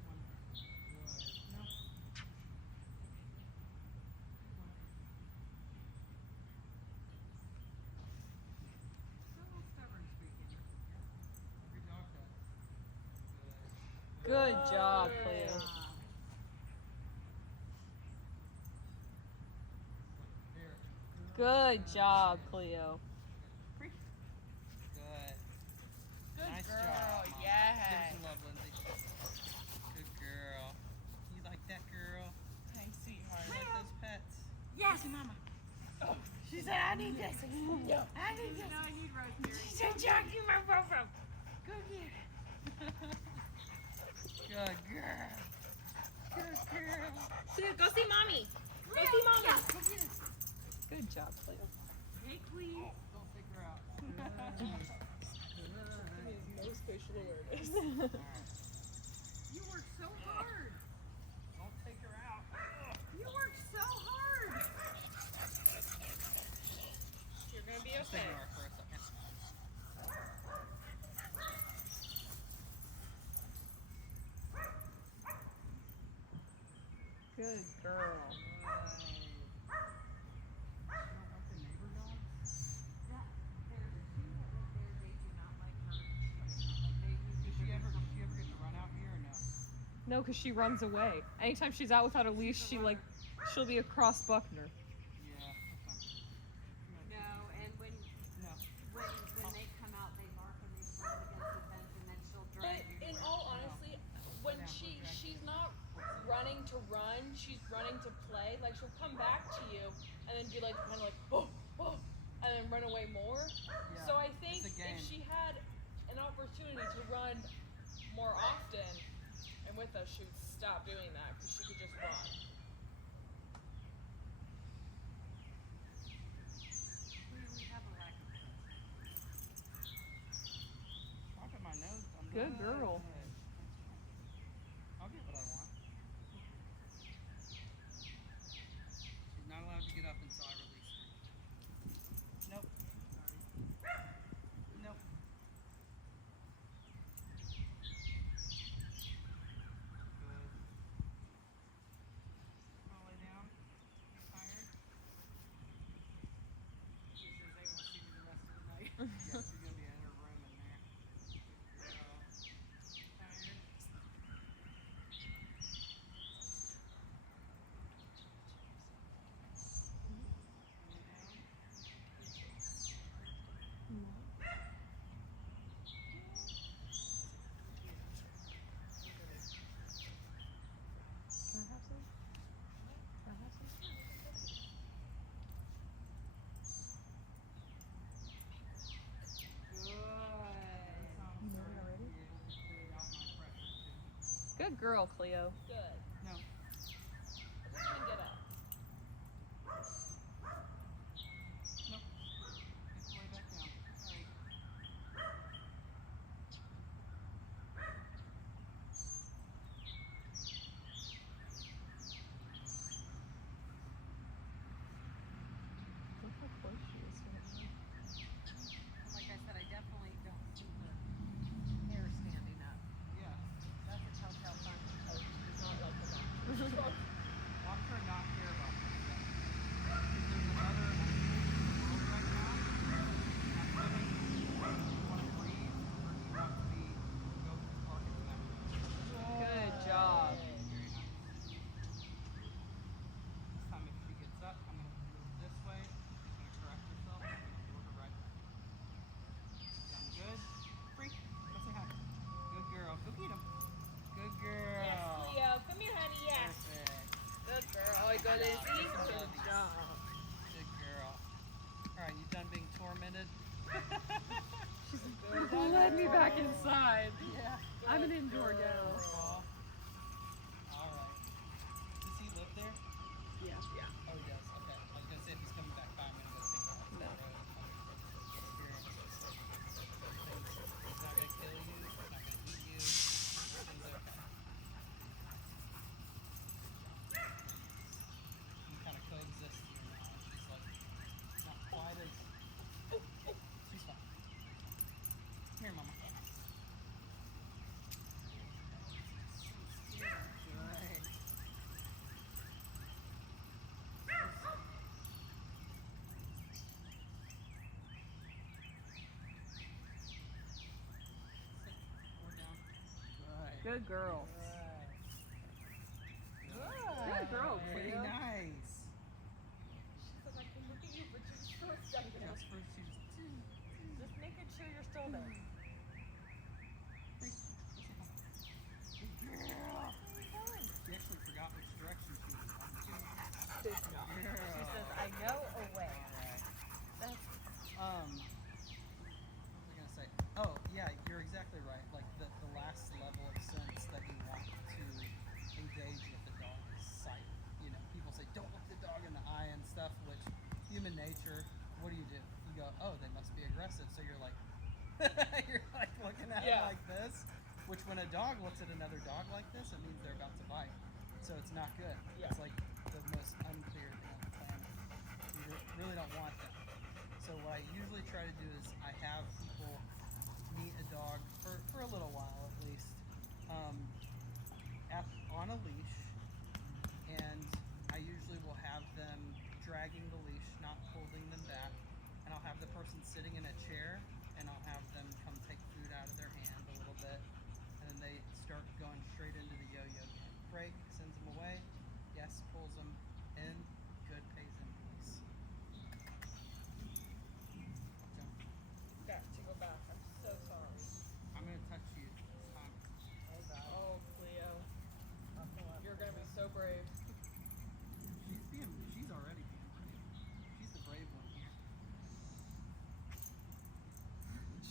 One. Good. No. So stubborn speaking. Every dog does. Good. Good job, Cleo. There. Good job, Cleo. Good. Good Nice girl. job, Mom. Give her Yes. some love, Lindsay. Good girl. You like that girl? Thanks, sweetheart. You like those pets? Yes! Mama. Oh. She said, I need this. No. I need You this. know I need rosemary. She said, Jackie, my boyfriend. Go get it. Good girl. Good girl. Go see mommy. Go Cleo, see mommy. yes! Good job, Cleo. Hey, Cleo. Don't take her out. No spatial awareness. Alright. You worked so hard. Don't take her out. You worked so hard. You're gonna be Just okay. ignore her for a second. Good girl. You don't like the neighbor dogs? They're No, because she runs away. Anytime she's out without a leash, she'll be across Buckner. Yeah. No, and when they come out, they bark and they slam against the fence, and then she'll But drag you. in all honesty, when she's not running to run, she's running to play. Like she'll come back to you and then be like kind of like oh, and then run away more. Yeah, So I think it's a game. if she had an opportunity to run more often and with us, she would stop doing that because she could just run. We have a lack of Look at my nose. I'm Good girl. Good. I'll get what I want. She's not allowed to get up until I release her. Nope. Nope. Good. I'll lay down. You're tired? She says they won't see me the rest of the night. Yeah, she's gonna be in her room in there. Good girl. Tired? Lay down. Can I have some? Can I have some? Good girl, Cleo. Good. No. Just gonna get up. Nope. It's way back down. Alright. Look how close she is to him. Like I said, I definitely don't see the hair standing up. Yeah. That's a telltale sign. It's not like the dog. Watch her not care about this stuff. If there's another world right now, that's living, do you want to breathe or do you want to go to the park and connect? Good job. Very nice. This time if she gets up, I'm going to move this way. She's going to correct herself. I'm going to move her right. Done good. Freak. Go say hi. Good girl. Go get him. Good girl. Yes, Cleo. Come here, honey. Yes. Perfect. Good girl. Oh, good job. Izzy. Good Good job. job. Good girl. Alright, you done being tormented? Don't let me back inside. Yeah. I'm an indoor gal. Alright. Does he live there? Yeah. Oh, he does. Okay. I was gonna say if he's coming back by, I'm gonna go take him off the No. road. Experience those things. He's not gonna kill you. He's not gonna eat you. Everything's okay. You kind of coexist here now. She's like not quite as. She's fine. Come here, mama. Good. We're down. Good girl. Good girl, Very Cleo. nice. She says I can look at you for just for a second. Just for she's Just making sure you're still there. Good girl. She actually forgot which direction she was going. Good Good job. girl. She says, I know a way. Alright. That's What was I gonna say? Oh, yeah, you're exactly right. Like the last level of sense that you want to engage with the dog is sight. You know, people say don't look the dog in the eye and stuff, which human nature, what do? You go, oh, they must be aggressive. So you're like you're like looking at it like this. Which when a dog looks at another dog like this, it means they're about to bite. So it's not good. Yeah. It's like the most unclear thing on the planet. You really don't want that. So what I usually try to do is I have people meet a dog for a little while at least on a leash, and I usually will have them dragging the leash, not holding them back, and I'll have the person sitting in a chair, and I'll have them come take food out of their hand a little bit, and then they start going straight into the yo-yo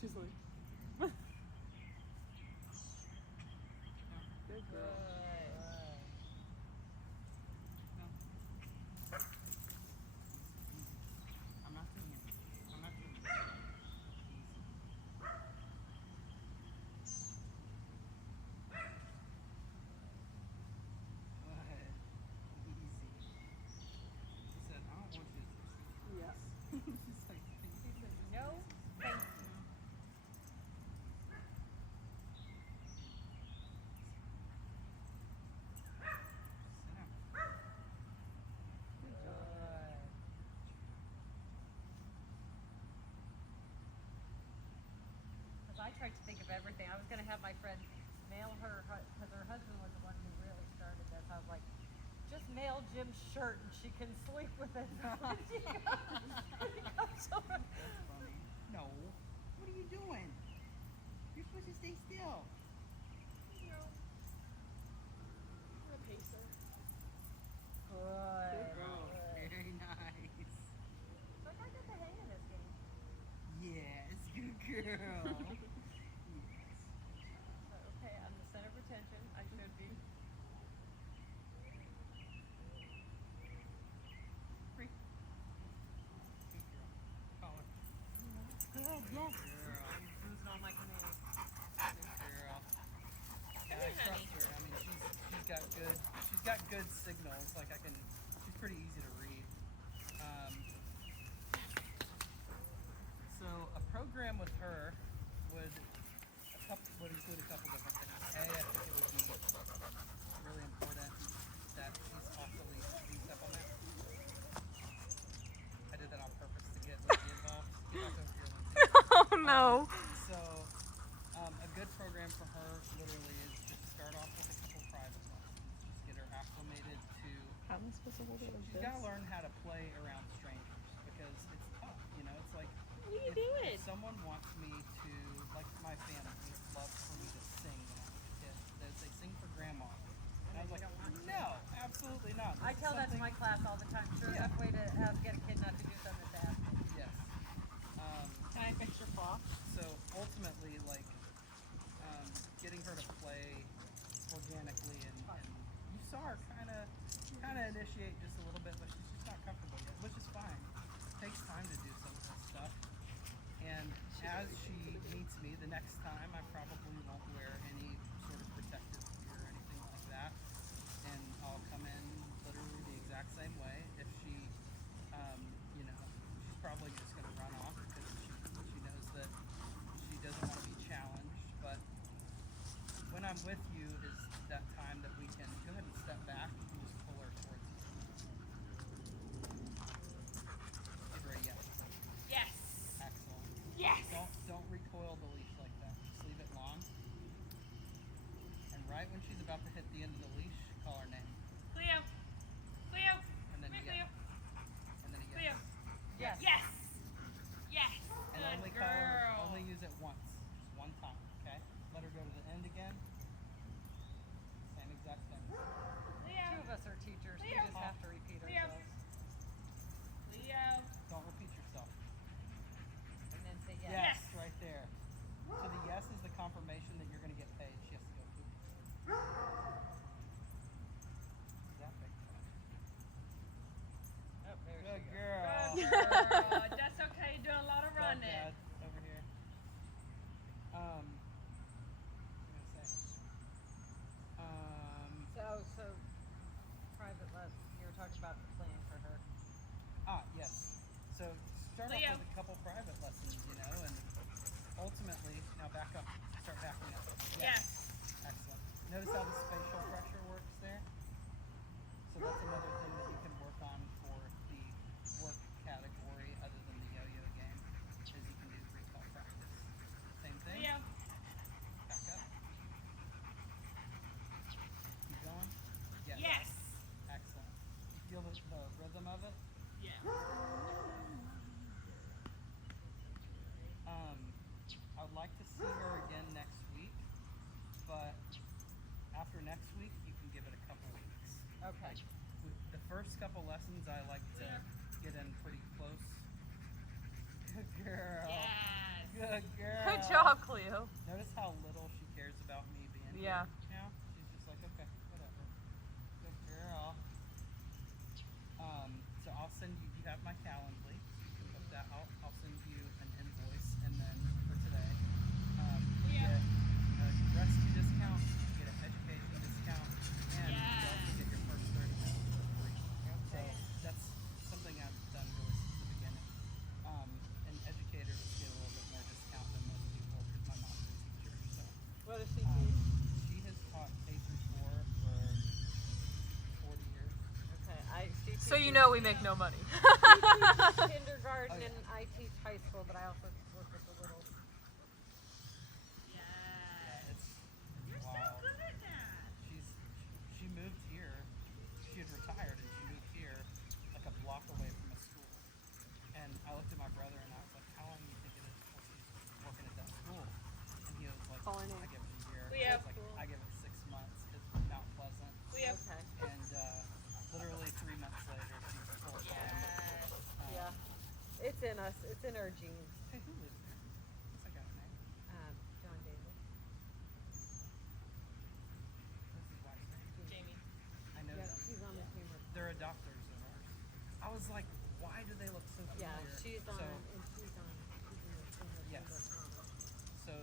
She's like. Good girl. I'm not doing it. I'm not doing it. Easy. He said, I don't want you to. Yeah. He's like, He said, no, thank you. sit down. Because I tried to think of everything. I was going to have my friend mail her, because her husband was the one who really started this. I was like, just mail Jim's shirt and she can sleep with it. She comes over. That's funny. No. What are you doing? You're supposed to stay still. You know, we're a pacer. Good. girl. Very nice. So I got the hang of this game. Yes, good girl. So, okay, I'm the center of attention. I should be. Free. Good girl. Collar. Good, yes. Girl. I'm losing all my commands. Good girl. Yeah, I trust her. I mean, she's got good signals. Like she's pretty easy to read. So a program with her would include a couple different things. A, I think it would be really important that he's off the leash. Can you step on that? I did that on purpose to get Lindsay involved. Get back over here, Lindsay. Oh no. So, a good program for her literally is just start off with a couple private lessons. Just get her acclimated to. How am I supposed to hold it like She's this? got to learn how to play around strangers because it's tough. You know, it's like What are you doing? if someone wants me to, like my family loves for me to sing when I was a kid. They sing for grandma. And I was like, no, absolutely not. I This is tell that to something- my class all the time. Sure Yeah. enough way to get a kid not to do something to ask me. Yes. Can I fix your paw? So ultimately, like, getting her to play organically and you saw her kind of initiate just a little bit, but she's just not comfortable yet, which is fine. It takes time to do some of this stuff. And as she meets me, the next time I probably won't wear any sort of protective gear or anything like that, and I'll come in literally the exact same way. If she, you know, she's probably just going to run off because she knows that she doesn't want to be challenged. But when I'm with you is that time that we can go ahead and step back and just pull her towards you. Give her a yes. Yes. Excellent. Yes. Don't recoil the leash like that. Just leave it long. And right when she's about to hit the end of the leash, call her name. Cleo. Cleo. And then Come a here, yes. Cleo. And then a Cleo. yes. Yes. Yes. Yes. And Good only girl. call her, only use it once. Just one time, okay? Let her go to the end again. Same exact thing. Cleo. Two of us are teachers. We Leo. just have to repeat Leo. ourselves. Cleo. Don't repeat yourself. And then say yes. Yes, right there. So the yes is the confirmation that you're going to get paid. She has to go poop. Is that big fun? Oh, there Good she goes. girl. Good girl. That's okay. You're doing a lot of Good job, running. Dad. Over here. What was I gonna say? So private lessons. You were talking about the plan for her. Yes. So start Leo. off with a couple private lessons, you know, and ultimately, now back up. Start backing up. Yes. Excellent. Notice how the spatial pressure works there? So that's another thing that you can work on for the work category other than the yo-yo game, is you can do recall practice. Same thing. Cleo. Back up. Keep going. Yes. Excellent. Feel the rhythm of it? Yeah. I would like to see her again next week, but after next week, you can give it a couple weeks. Okay. With the first couple lessons, I like to get in pretty close. Good girl. Yes. Good girl. Good job, Cleo. Notice how little she cares about me being Yeah. here now? She's just like, okay, whatever. Good girl. So I'll send you, you have my Calendly. With that, I'll send you an invoice, and then for today, you get a rescue discount, you get an education discount, and you also get your first 30 minutes for free. So that's something I've done really since the beginning. And educators get a little bit more discount than most people because my mom's a teacher. So What does she teach? she has taught K through 4 for 40 years. Okay, so you know we make no money. Kindergarten Oh, yeah. and I teach high school, but I also work with the little. Yeah, it's wild. She moved here. She had retired and she moved here like a block away from a school. And I looked at my brother and I was like, "How long do you think it is before she's working at that school?" And he was like, Call her name. "I give it a year." Leo. I was like, "I give it 6 months." It's Mount Pleasant. Leo. Okay. And literally 3 months later, she's full time. Yeah. It's in us. It's in our genes. Hey, who lives there? What's that guy's name? John David. What's his wife's name? Jamie. I know Yeah, them. she's on the team. They're adopters of ours. I was like, why do they look so familiar? Yeah, she's on. So, And she's on. She's in the Yes. so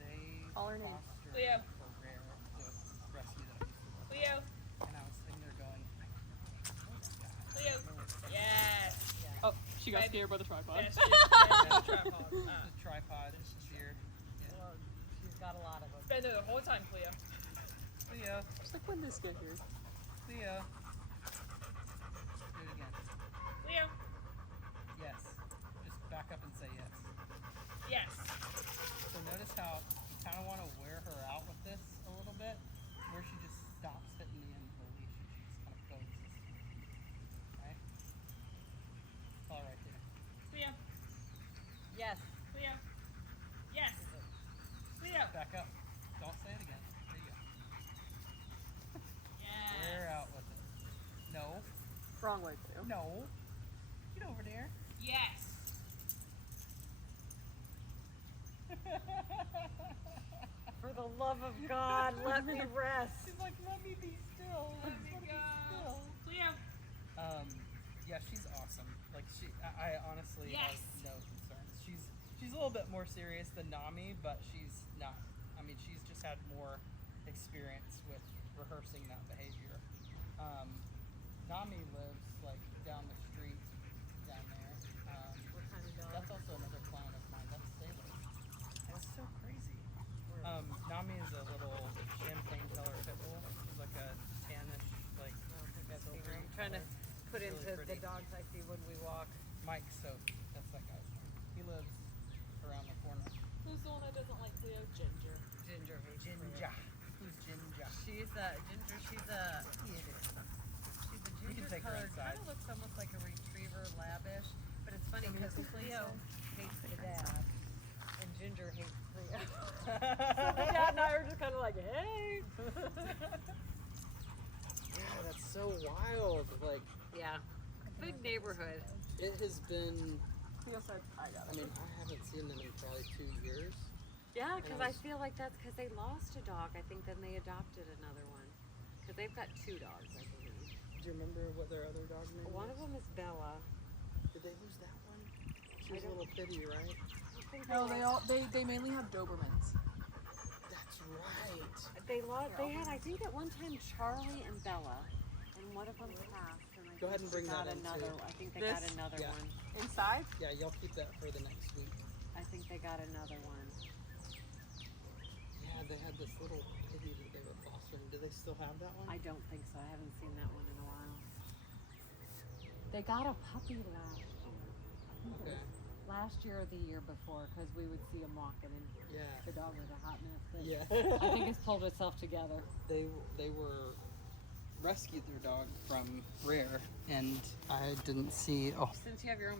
they Call her name. foster Leo. for Rare, the rescue that I used to work Leo. with. And I was sitting there going, I know that guy. Leo. Yes. Oh, she got scared by the tripod. Yes, the tripod. The tripod is here. Yeah. Well, she's got a lot of them. Been there the whole time, Cleo. Leo, She's like, when this get here? Leo. Do it again. Leo. Yes. Just back up and say yes. Yes. So notice how you kind of want to wear her out with this a little bit, where she just stops hitting the end of the leash and she just kind of closes. Right? All right there. Leo. Yes. Leo. Yes. Leo. Back up. Don't say it again. There you go. Yes. Wear out with it. No. Wrong way too. No. Get over there. Yes. For the love of God, let me rest. She's like, let me be still. Let me go. Cleo. Yeah, she's awesome. Like I honestly Yes. have no concerns. She's a little bit more serious than Nami, but she's not. I mean, she's just had more experience with rehearsing that behavior. Nami lives like down the street down there. What kind of dog? That's also another client of mine. That's Sailor. That's so crazy. Nami is a little champagne color pit bull. She's like a tannish, like I don't think I've seen her. silvery I'm trying to color. put Really into the pretty. dogs I see when we walk. Mike Soap. That's that guy's name. He lives around the corner. Who's the one that doesn't like Cleo? Ginger. Ginger hates Ginger. Who's Ginger? She's a ginger. She's a He is. ginger can take her colored. inside. Kind of looks almost like a retriever, labish. But it's funny because Cleo hates the dad, and Ginger hates Cleo. So the dad and I were just kind of like, hey. Yeah, that's so wild. Like, Yeah, big neighborhood. it has been. Cleo said, I got I mean, I haven't seen them in probably 2 years. Yeah, And because I I was- feel like that's because they lost a dog. I think then they adopted another one. Because they've got 2 dogs, I believe. Do you remember what their other dog name One was? of them is Bella. Did they lose that one? She I was a don't- little pity, right? I think No, they mainly have Dobermans. That's right. They lost. They had, I think, at one time Charlie and Bella, and one of them passed. And I Go ahead and bring think they got that in, another. too. I think they This? got another Yeah. one. Inside? Yeah, y'all keep that for the next week. I think they got another one. Yeah, they had this little piggy that they were fostering. Do they still have that one? I don't think so. I haven't seen that one in a while. They got a puppy last year. I think it Okay. was last year or the year before, because we would see them walking, and Yeah. the dog was a hot mess. But Yeah. I think it's pulled itself together. They were rescued their dog from Rare, and I didn't see. Oh, Since you have your own